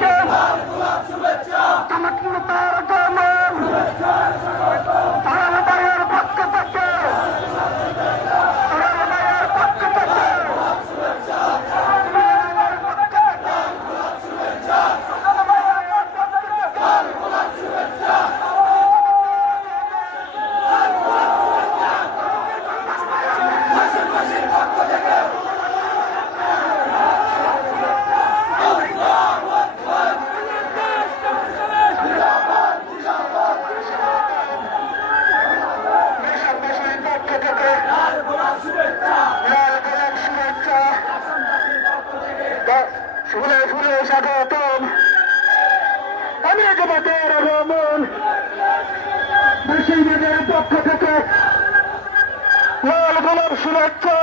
থেকে জামাত নেতার আগমন, তারা ভাইয়ের পক্ষ থেকে, তারা ভাইয়ের পক্ষ থেকে ফুলে ফুলে স্বাগতম। আমি জামাতের আগমন, মুসলিমদের পক্ষ থেকে লাল গোলাপ শুভেচ্ছা।